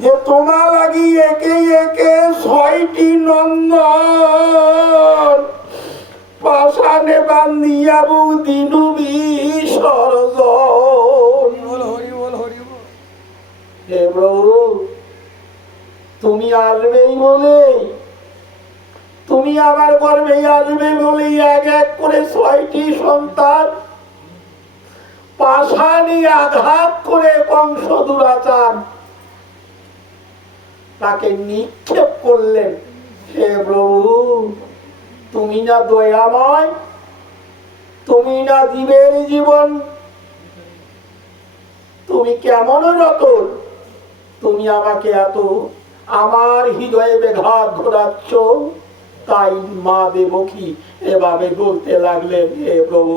যে তোমার লাগি একে একে ছয়টি নন্দন। পাশানে বান্ধিয়াবু দিনু বিসর্জন হে প্রভু, তুমি আসবেই বলে, তুমি আমার গর্বে আসবে বলে এক এক করে ছয়টি সন্তান। পাশানি আঘাত করে বংশ দুরাচার তাকে নিক্ষেপ করলেন। হে প্রভু, তুমি না দয়াময়, তুমি না জীবের জীবন, তুমি কেমন রতন তুমি আমাকে এত, আমার হৃদয়ে বেঘাত ঘোরাচ্ছ তাই মা দেবকী এভাবে বলতে লাগলেন, হে প্রভু।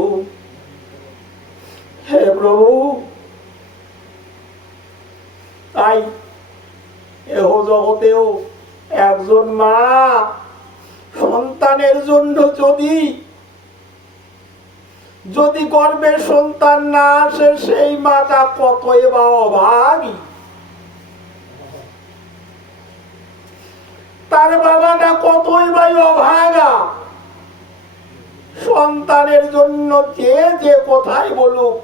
হে প্রভু, তাই জগতেও একজন মা সন্তানের জন্য যদি যদি গর্বের সন্তান না আসে, সেই মাটা কতই বা অভাবী তার বাবাটা কতই বা অভাগা। সন্তানের জন্য যে যে কোথায় বলুক,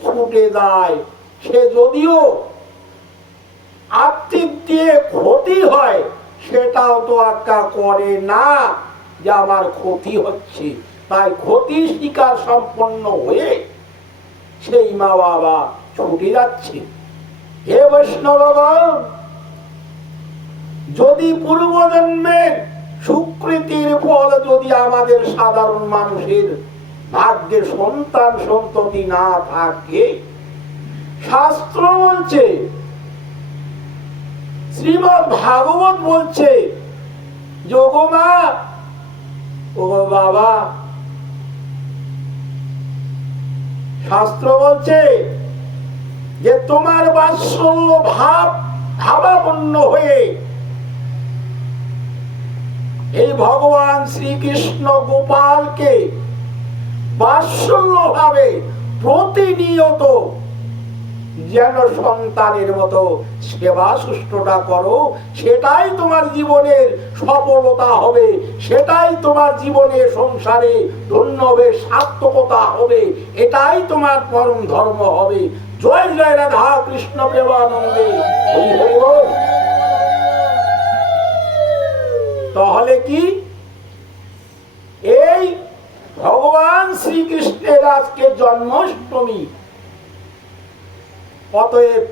ছুটে যায়, সে যদিও আর্থিক দিয়ে ক্ষতি হয়, সেটাও তো আজ্ঞা করে না যে আমার ক্ষতি হচ্ছে। তাই ক্ষতি শিকার সম্পন্ন হয়ে সেই মা বাবা ছুটে যাচ্ছে। হে বৈষ্ণবগণ, যদি পূর্বজন্মের সুকৃতির ফল যদি আমাদের সাধারণ মানুষের ভাগ্যে সন্তান সন্ততি না থাকে, শাস্ত্র বলছে শ্রীমদ ভাগবত বলছে যোগমা ও বাবা। শাস্ত্র বলছে যে, তোমার বাৎসল্য ভাব ভাবাপন্ন হয়ে এই ভগবান শ্রীকৃষ্ণ গোপালকে বাৎসল্য ভাবে প্রতিনিয়ত যেন সন্তানের মতো সেবা সুষ্ঠুটা করো, সেটাই তোমার জীবনের সফলতা হবে, সেটাই তোমার জীবনে সংসারে ধন্য হবে সার্থকতা হবে, এটাই তোমার পরম ধর্ম হবে। জয় জয় রাধা কৃষ্ণ প্রেমানন্দে। তাহলে কি? এই ভগবান শ্রীকৃষ্ণের আজকে জন্মাষ্টমী। অতএব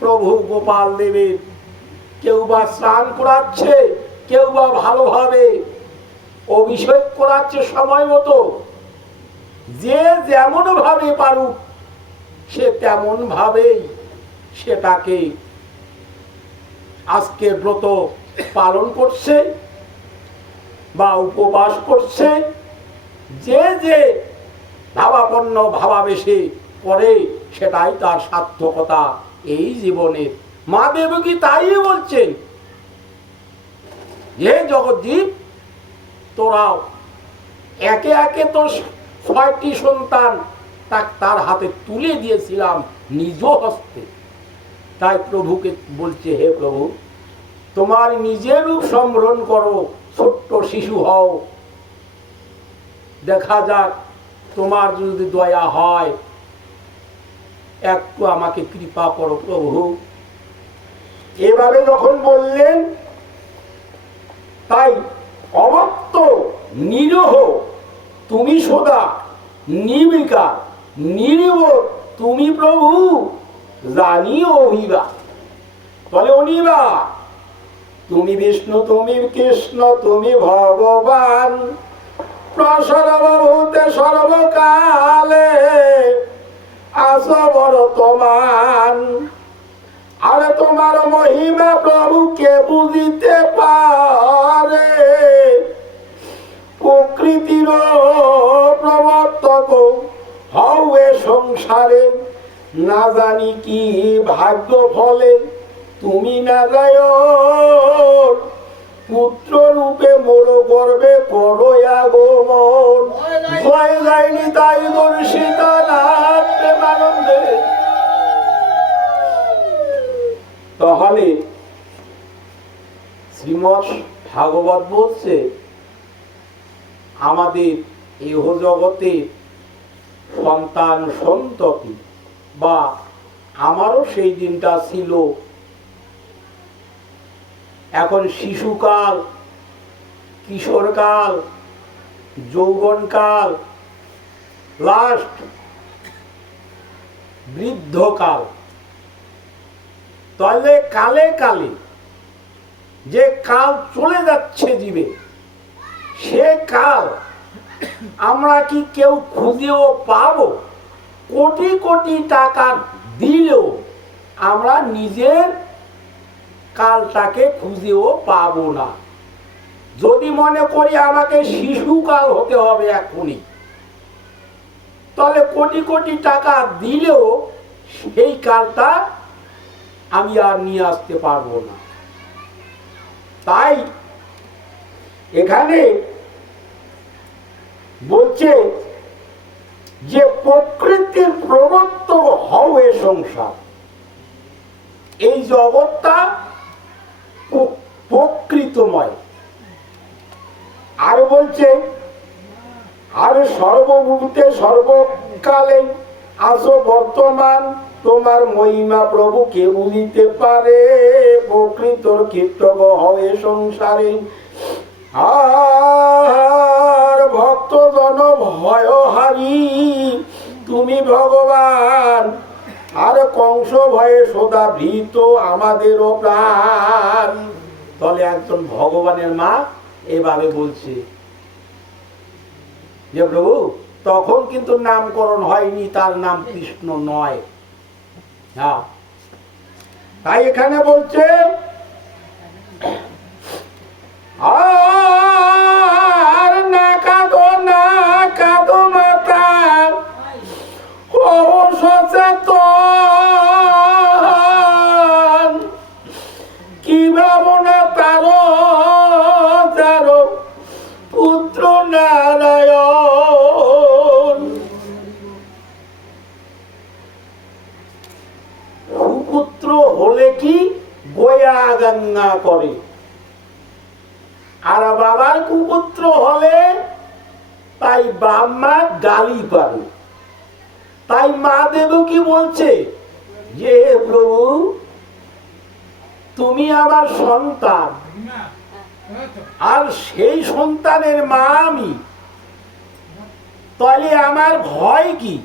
প্রভু গোপাল দেবের কেউ বা স্নান করাচ্ছে, কেউ বা ভালোভাবে অভিষেক করাচ্ছে সময় মতো, যে যেমন ভাবে পারুক, সে তেমন ভাবেই সেটাকে আজকের ব্রত পালন করছে বা উপবাস করছে, যে যে ভাবাপন্ন ভাবাবেশে করে সেটাই তার সার্থকতা এই জীবনে। মা দেবকী তাই বলছেন যে জগৎজীব তোরাও একে একে তো ছয়টি সন্তান তার হাতে তুলে দিয়েছিলাম নিজ হস্তে। তাই প্রভুকে বলছে, হে প্রভু, তোমার নিজের রূপ সম্বরণ করো, ছোট্ট শিশু হও। দেখা যাক তোমার যদি দয়া হয় একটু আমাকে কৃপা করো প্রভু। এভাবে যখন বললেন, তাই অবক্ত নিরহ, তুমি সদা নির্বিকা নিরীহ, তুমি প্রভু জানি অভিবা বলে, অনিবা, তুমি বিষ্ণু, তুমি কৃষ্ণ, তুমি ভগবান প্রসর্বভূতে সর্বকালে। আসবর তোমান আরে তোমার মহিমা প্রভুকে বুঝিতে পারে। প্রকৃতির প্রবর্তক হও এ সংসারে। না জানি কি ভাগ্য ফলে তুমি না যায় পুত্র রূপে মোর গর্বে করো আগমন। জয় যায়নি তাই দর্শিতা নাথ তাহলে শ্রীমৎ ভাগবত বলছে, আমাদের এহ জগতে সন্তান সন্ততি বা আমারও সেই দিনটা ছিল। এখন শিশুকাল, কিশোরকাল, যৌবনকাল লাস্ট বৃদ্ধকাল। তাহলে কালে কালে যে কাল চলে যাচ্ছে জীবে, সে কাল আমরা কি কেউ খুঁজেও পাব? কোটি কোটি টাকা দিলেও আমরা নিজের কালটাকে খুঁজেও পাবো না। যদি মনে করি আমাকে শিশুকাল হতে হবে এখনই তাহলে কোটি কোটি টাকা দিলেও সেই কালটা আমি আর নিয়ে আসতে পারব না। তাই এখানে বলছে যে প্রকৃতির প্রবর্তক হও এ সংসার। এই জগৎটা প্র- প্রকৃতময়। আর বলছে আর সর্বভূতে সর্বকালে আসো বর্তমান, তোমার মহিমা প্রভু কে বুঝিতে পারে প্রকৃতর কীর্তক হয় সংসারে। আর ভক্ত জন ভয় হারি, তুমি ভগবান, আর কংস ভয়ে সদা ভীত আমাদেরও প্রাণ। তাহলে একজন ভগবানের মা এভাবে বলছে যে প্রভু, তখন কিন্তু নামকরণ হয়নি, তার নাম কৃষ্ণ নয়। হ্যাঁ। তাই এখানে বলছে আর করে। আর বাবার কুপুত্র হলে তাই বাপ মা গালি পারে তাই মা দেব কি বলছে? যে প্রভু, তুমি আমার সন্তান। আর সেই সন্তানের মা আমি। তাহলে আমার ভয় কি?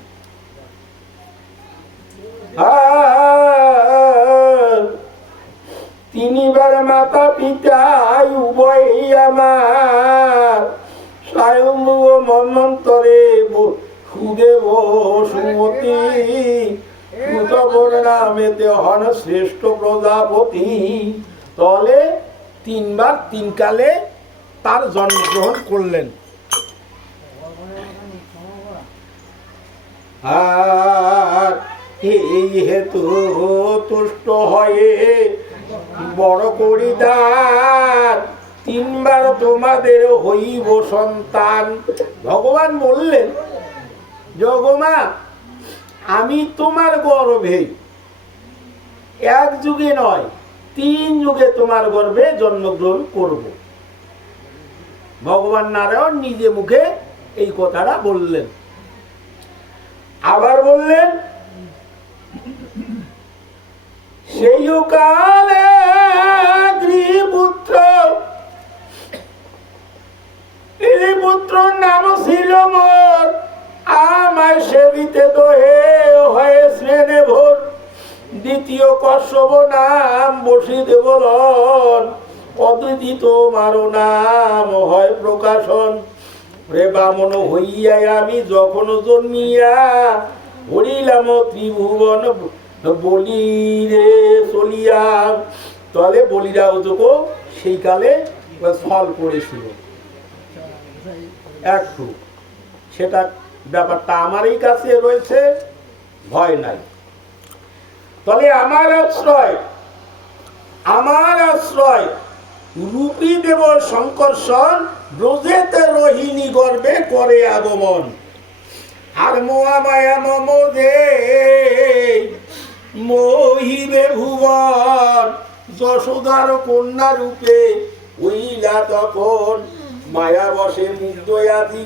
আর তিনিবার মাতা পিতা উভয়ই আমার। স্বয়ম্ভু মন্মন্তরে সুদেব সুমতি নামেতে হন শ্রেষ্ঠ প্রজাপতি। তাহলে তিনবার তিন কালে তার জন্মগ্রহণ করলেন। আর এই হেতু তুষ্ট হয়ে বড় করিদার। তিনবার তোমাদের হইব সন্তান। ভগবান বললেন জগমা আমি তোমার গর্ভে এক যুগে নয়, তিন যুগে তোমার গর্ভে জন্মগ্রহণ করব। ভগবান নারায়ণ নিজে মুখে এই কথাটা বললেন। আবার বললেন, সেই কালে পুত্র নাম ছিল মোর। আমায় সেবিতে দোহে হয়ে শ্রেণে ভোর। দ্বিতীয় কশ্যপ নাম বসি দেবলন অদ্বিতীয় মারো নাম হয় প্রকাশন। রে বামন হইয়াই আমি যখন জন্মিয়া হরিলাম ত্রিভুবন বলি রে চলিয়া। তাহলে বলিরাও তোকে সেই কালে ফল করেছিল। একটু সেটা ব্যাপারটা আমারই কাছে রয়েছে, ভয় নাই। তবে আমার আশ্রয় আমার আশ্রয়, রূপী দেব শঙ্কর্ষণ ব্রজেতে রোহিণী গর্বে করে আগমন। আর মোয়া মায়া মম দে মোহিবে ভুবন, যশোদার কন্যা রূপে হইলা তখন মায়া বসে মুগ্ধ আদি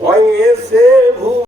হয়েছে ভূ